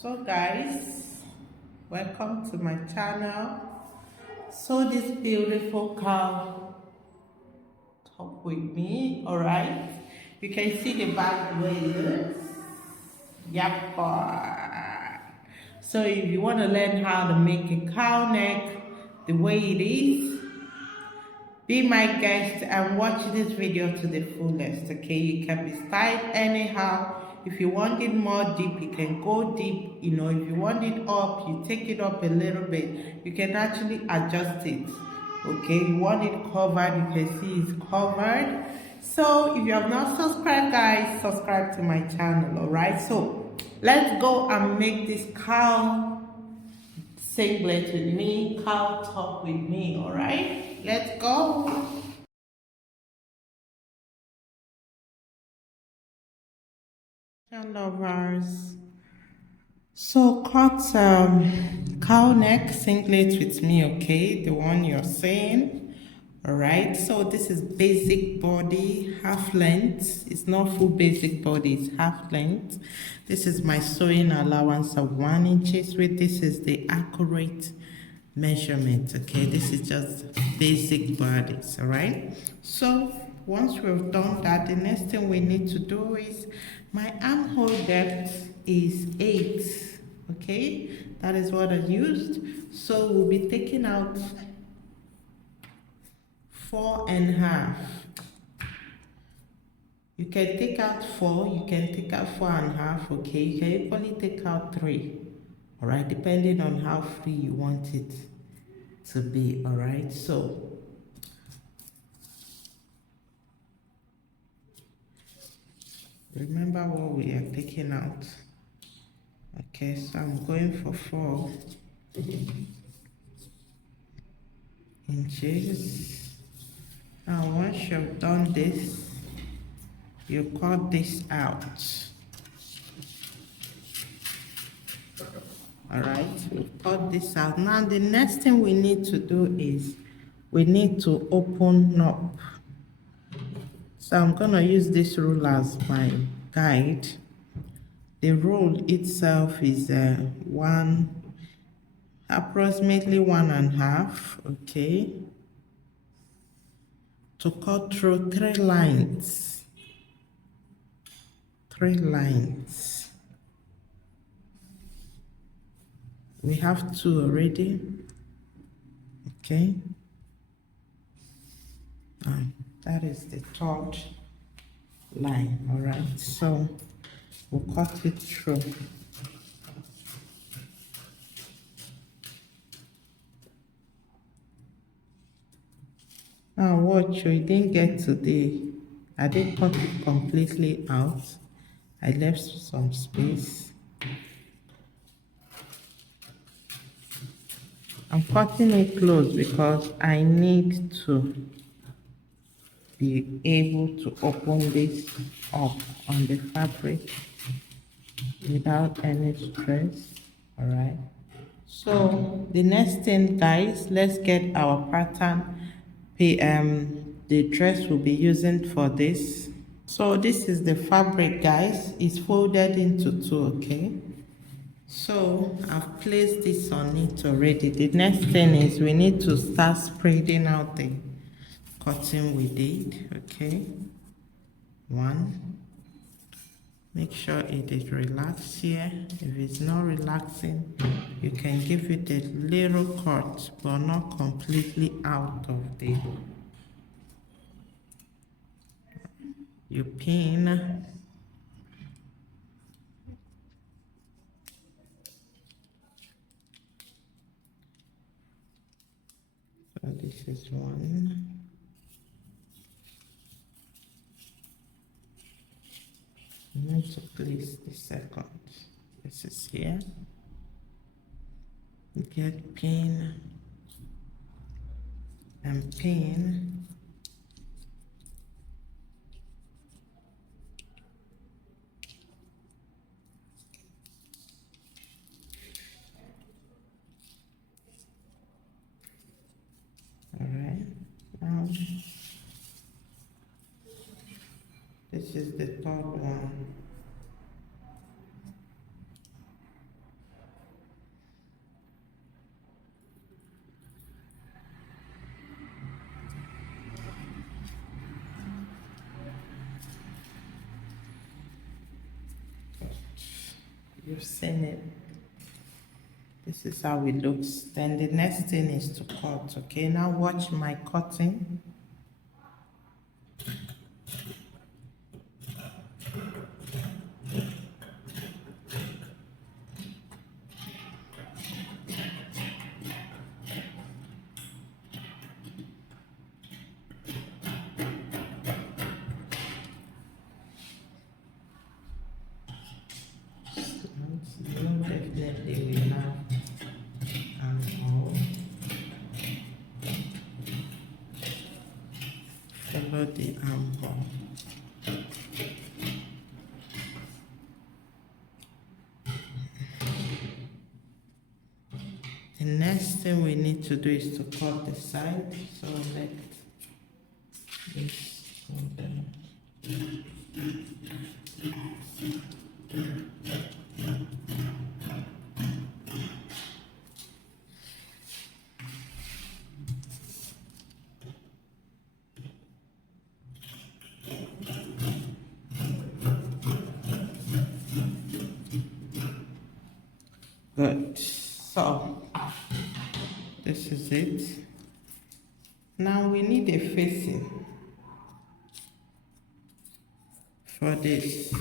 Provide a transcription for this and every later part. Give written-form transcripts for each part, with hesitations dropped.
So guys, welcome to my channel. So this beautiful cow talk with me, all right? You can see the back the way it looks. Yep. So if you want to learn how to make a cow neck the way it is, be my guest and watch this video to the fullest, okay? You can be styled anyhow. If you want it more deep, you can go deep. You know, if you want it up, you take it up a little bit. You can actually adjust it, okay? You want it covered, you can see it's covered. So if you have not subscribed, guys, subscribe to my channel, all right? So let's go and make this cow singlet with me, cow talk with me, all right? Let's go. Lovers. So cut cow neck singlet with me, okay? The one you're saying. All right. So this is basic body, half length. It's not full basic body, it's half length. This is my sewing allowance of 1 inches width. This is the accurate measurement, okay? This is just basic bodies, all right? So once we've done that, the next thing we need to do is my armhole depth is 8, okay? That is what I used. So we'll be taking out 4.5. You can take out 4, you can take out 4.5, okay? You can equally take out 3, all right? Depending on how free you want it to be, all right? So remember what we are taking out. Okay, so I'm going for 4 inches. Now once you've done this, you cut this out. All right, we've cut this out. Now the next thing we need to do is we need to open up. So I'm gonna use this rule as my guide. The rule itself is approximately 1.5, okay, to cut through 3 lines. 3 lines. We have 2 already, okay. That is the 3rd line, all right. So we'll cut it through. Now watch, we didn't get to I didn't cut it completely out. I left some space. I'm cutting it close because I need to be able to open this up on the fabric without any stress, all right? So the next thing, guys, let's get our pattern. The dress we'll be using for this. So this is the fabric, guys. It's folded into 2, okay? So I've placed this on it already. The next thing is we need to start spreading out the cotton we did, okay? 1. Make sure it is relaxed here. If it's not relaxing, you can give it a little cut, but not completely out of the. You pin. So this is 1. I'm going to place the 2nd. This is here. Get pin and pin. All right. Now this is the 3rd one. You've seen it. This is how it looks. Then the next thing is to cut. Okay, now watch my cutting. Definitely we have armhole. Follow the armhole. The next thing we need to do is to cut the side. So let this go there. Good. So this is it. Now we need a facing for this.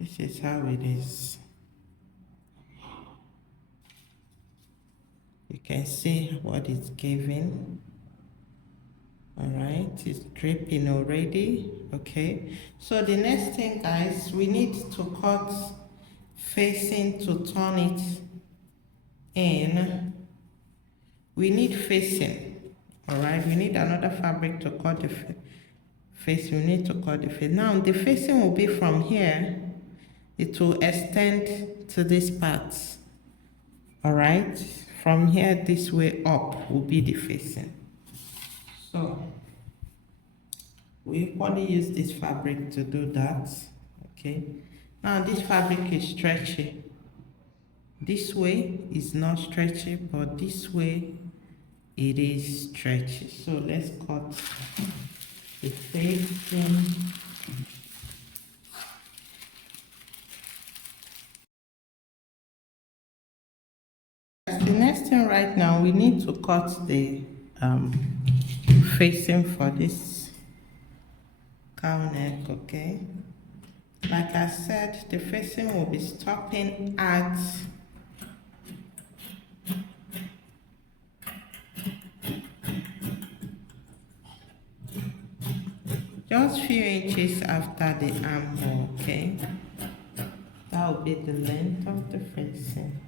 This is how it is. You can see what it's giving. All right, it's dripping already. Okay, so the next thing, guys, we need to cut facing to turn it in. We need facing. All right, we need another fabric to cut the face. We need to cut the face. Now the facing will be from here. It will extend to this part. All right, from here this way up will be the facing. So we equally use this fabric to do that. Okay, now this fabric is stretchy. This way is not stretchy, but this way it is stretchy. So let's cut the facing. The next thing right now, we need to cut the facing for this cowl neck. Okay, like I said, the facing will be stopping at just few inches after the armhole. Okay, that will be the length of the facing.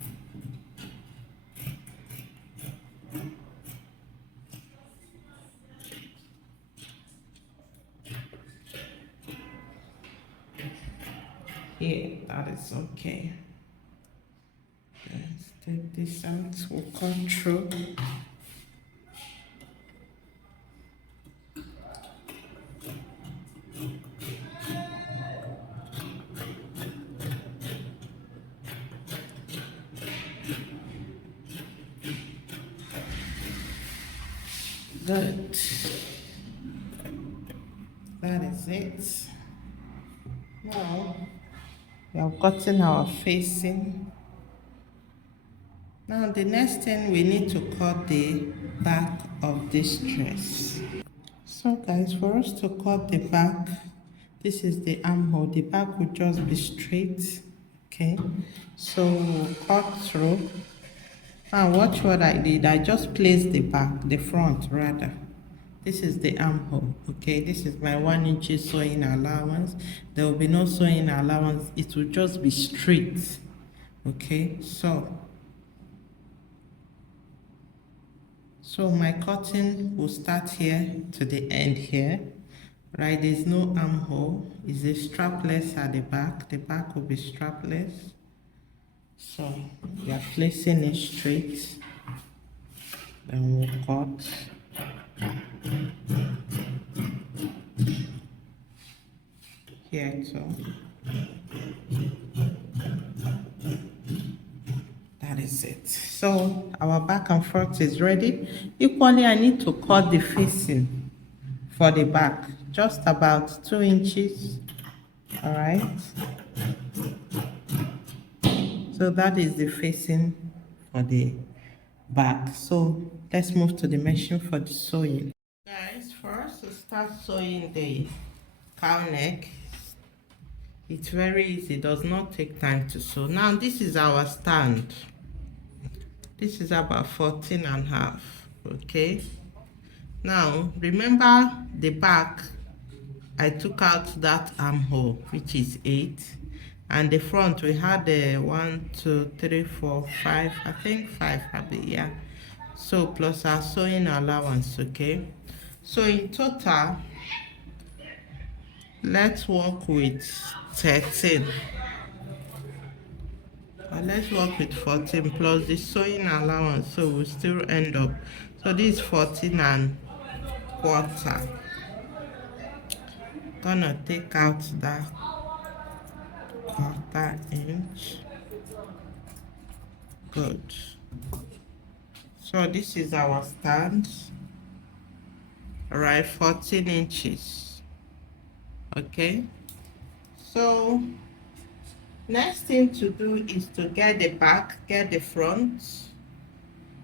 Here, that is okay. Let's take this out. We'll cut through. Good. That is it. Now we have gotten our facing. Now the next thing, we need to cut the back of this dress. So guys, for us to cut the back, this is the armhole. The back will just be straight. Okay, so we'll cut through. Now watch what I did. I just placed the back, the front rather. This is the armhole. Okay, this is my 1 inch sewing allowance. There will be no sewing allowance. It will just be straight. Okay, so my cutting will start here to the end here. Right, there's no armhole. It's a strapless at the back. The back will be strapless. So we are placing it straight. Then we'll cut. Here too. That is it. So our back and front is ready. Equally, I need to cut the facing for the back, just about 2 inches All right. So that is the facing for the back. So let's move to the machine for the sewing. Guys, for us to start sewing the cow neck, it's very easy, it does not take time to sew. Now this is our stand. This is about 14 and a half, okay? Now remember the back, I took out that armhole, which is 8. And the front, we had the 1, 2, 3, 4, 5, I think 5, yeah. So plus our sewing allowance, okay? So in total, let's work with 13. Let's work with 14 plus the sewing allowance, so we'll still end up. So this is 14 and quarter. Gonna take out that quarter inch. Good. So this is our stand. All right, 14 inches. Okay. So next thing to do is to get the back, get the front,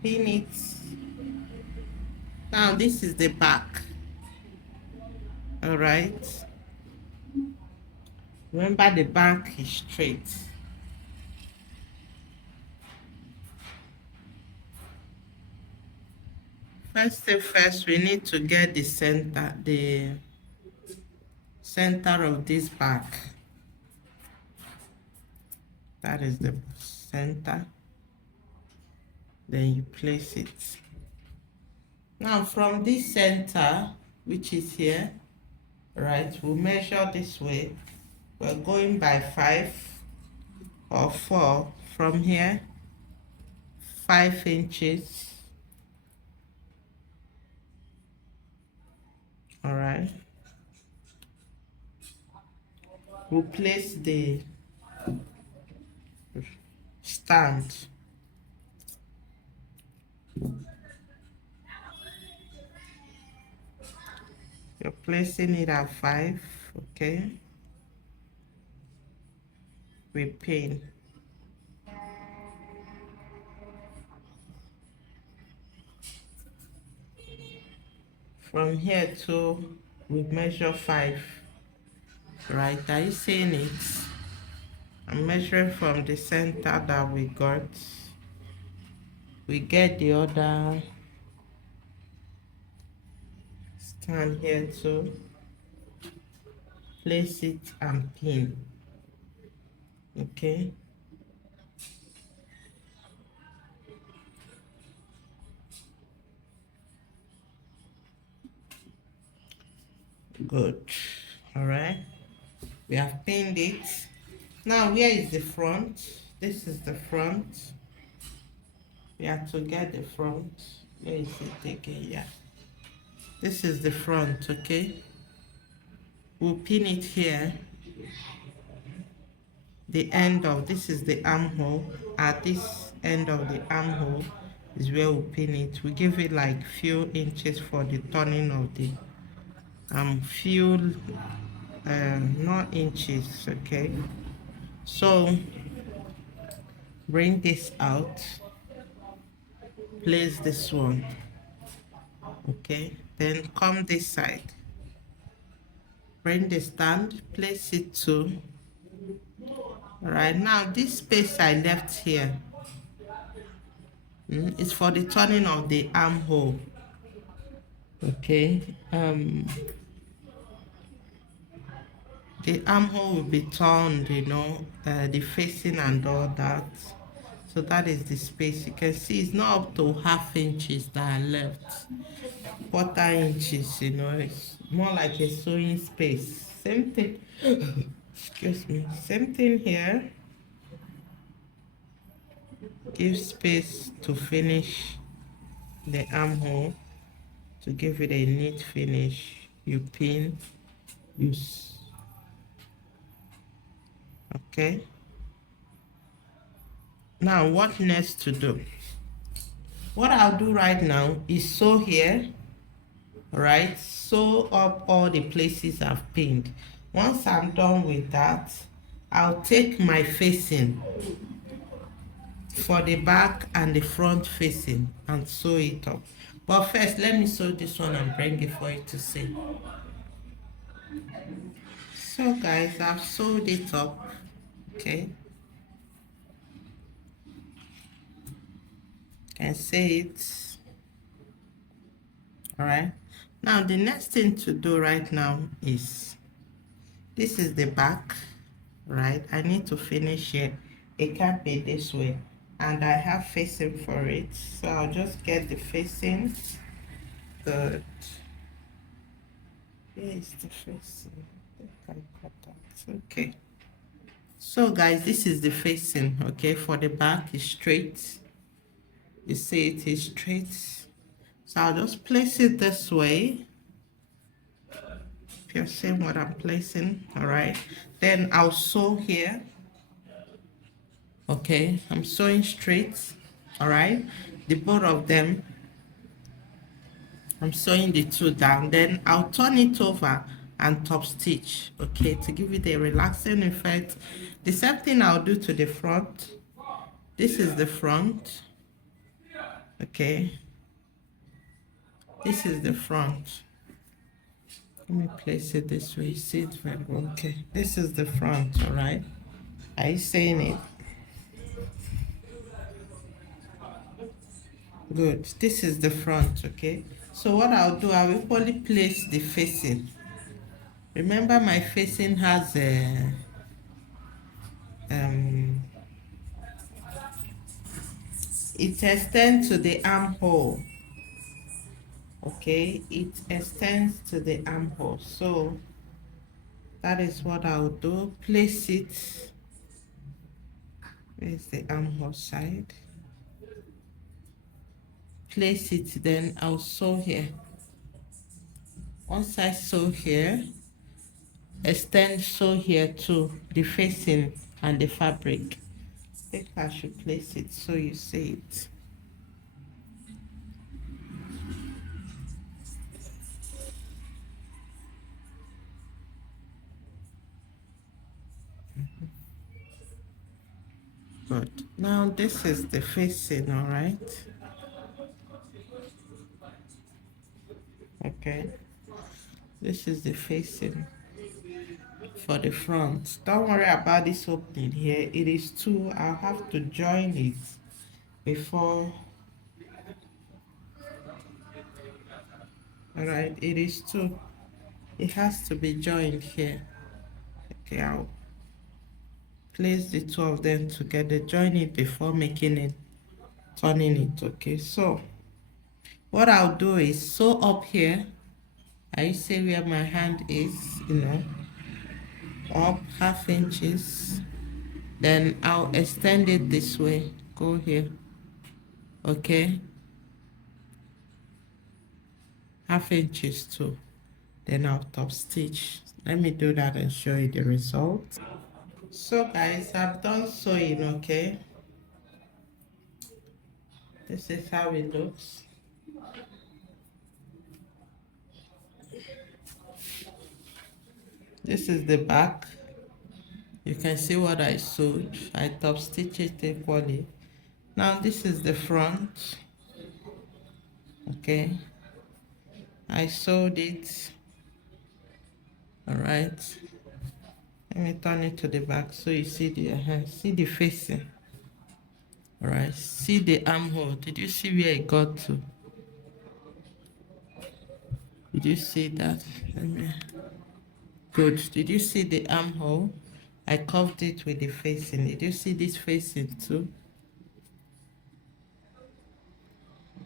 pin it. Now this is the back. All right. Remember the back is straight. First thing first, we need to get the center of this back. That is the center. Then you place it. Now from this center, which is here, right, we'll measure this way. We're going by 5 or 4 from here, 5 inches. All right. We'll place the stand. You're placing it at 5, okay? We pin. From here to, we measure 5, right? Are you seeing it? I'm measuring from the center that we got. We get the other stand here too. Place it and pin. Okay. Good. All right. We have pinned it. Now, where is the front? This is the front. We have to get the front. Where is it again? Yeah. This is the front, okay? We'll pin it here. The end of this is the armhole. At this end of the armhole is where we'll pin it. We give it like few inches for the turning of the few not inches, okay? So bring this out, place this one, okay? Then come this side, bring the stand, place it too. All right, now this space I left here is for the turning of the armhole, okay? The armhole will be turned, you know, the facing and all that. So that is the space. You can see it's not up to half inches that are left. Quarter inches, you know, it's more like a sewing space. Same thing, excuse me, same thing here. Give space to finish the armhole, to give it a neat finish. You pin, use. Okay. Now, what next to do? What I'll do right now is sew here, right? Sew up all the places I've pinned. Once I'm done with that, I'll take my facing for the back and the front facing and sew it up. But first, let me sew this one and bring it for you to see. So guys, I've sewed it up, okay? You can see it, all right? Now, the next thing to do right now is, this is the back, right? I need to finish here. It can't be this way. And I have facing for it. So I'll just get the facing. Good. Here's the facing. I can cut that. Okay. So guys, this is the facing, okay? For the back is straight. You see it is straight. So I'll just place it this way. If you're seeing what I'm placing, all right? Then I'll sew here. Okay, I'm sewing straight, all right? The both of them, I'm sewing the two down. Then I'll turn it over and top stitch, okay, to give it a relaxing effect. The same thing I'll do to the front. This is the front, okay? This is the front. Let me place it this way. See it very well. Okay, this is the front, all right? Are you seeing it? Good. This is the front, okay? So what I'll do, I will equally place the facing. Remember, my facing has a it extends to the armhole. Okay, it extends to the armhole. So that is what I'll do. Place it. Where's the armhole side? Place it, then I'll sew here. Once I sew here, extend sew here too, the facing and the fabric. I think I should place it so you see it. Good. Now this is the facing, all right? Okay. This is the facing for the front. Don't worry about this opening here. It is two. I'll have to join it before. All right, it is two. It has to be joined here. Okay, I'll place the two of them together, join it before making it, turning it. Okay, so what I'll do is sew up here. I see where my hand is, you know, up half inches. Then I'll extend it this way. Go here. Okay, half inches too. Then I'll top stitch. Let me do that and show you the result. So guys, I've done sewing, okay? This is how it looks. This is the back. You can see what I sewed. I top stitched it equally. Now this is the front. Okay. I sewed it. All right. Let me turn it to the back so you see the facing. All right. See the armhole. Did you see where it got to? Did you see that? Let me. Good. Did you see the armhole? I curved it with the facing. Did you see this facing too?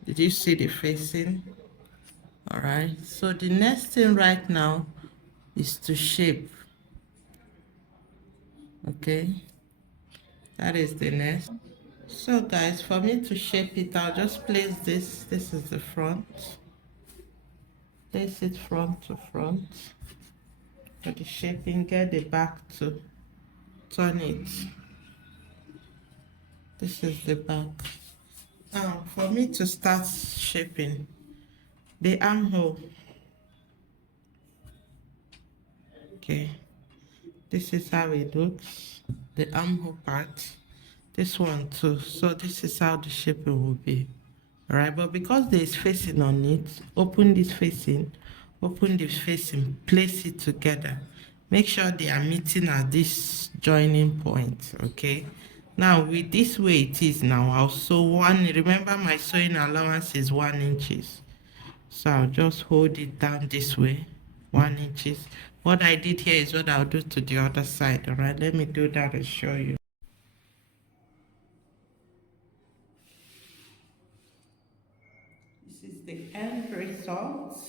Did you see the facing? All right. So the next thing right now is to shape. Okay. That is the next. So guys, for me to shape it, I'll just place this. This is the front. Place it front to front. For the shaping, get the back to turn it. This is the back. Now, for me to start shaping the armhole. Okay. This is how it looks, the armhole part. This one too. So this is how the shaping will be. Alright, but because there is facing on it, open this facing, place it together. Make sure they are meeting at this joining point, okay? Now with this way it is now, I'll sew one. Remember my sewing allowance is 1 inches. So I'll just hold it down this way, 1 inches. What I did here is what I'll do to the other side. Alright, let me do that and show you. This is the end result.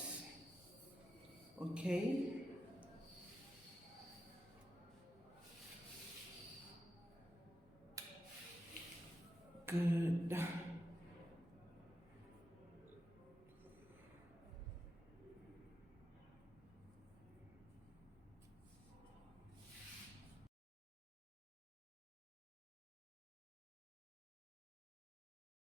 Okay. Good.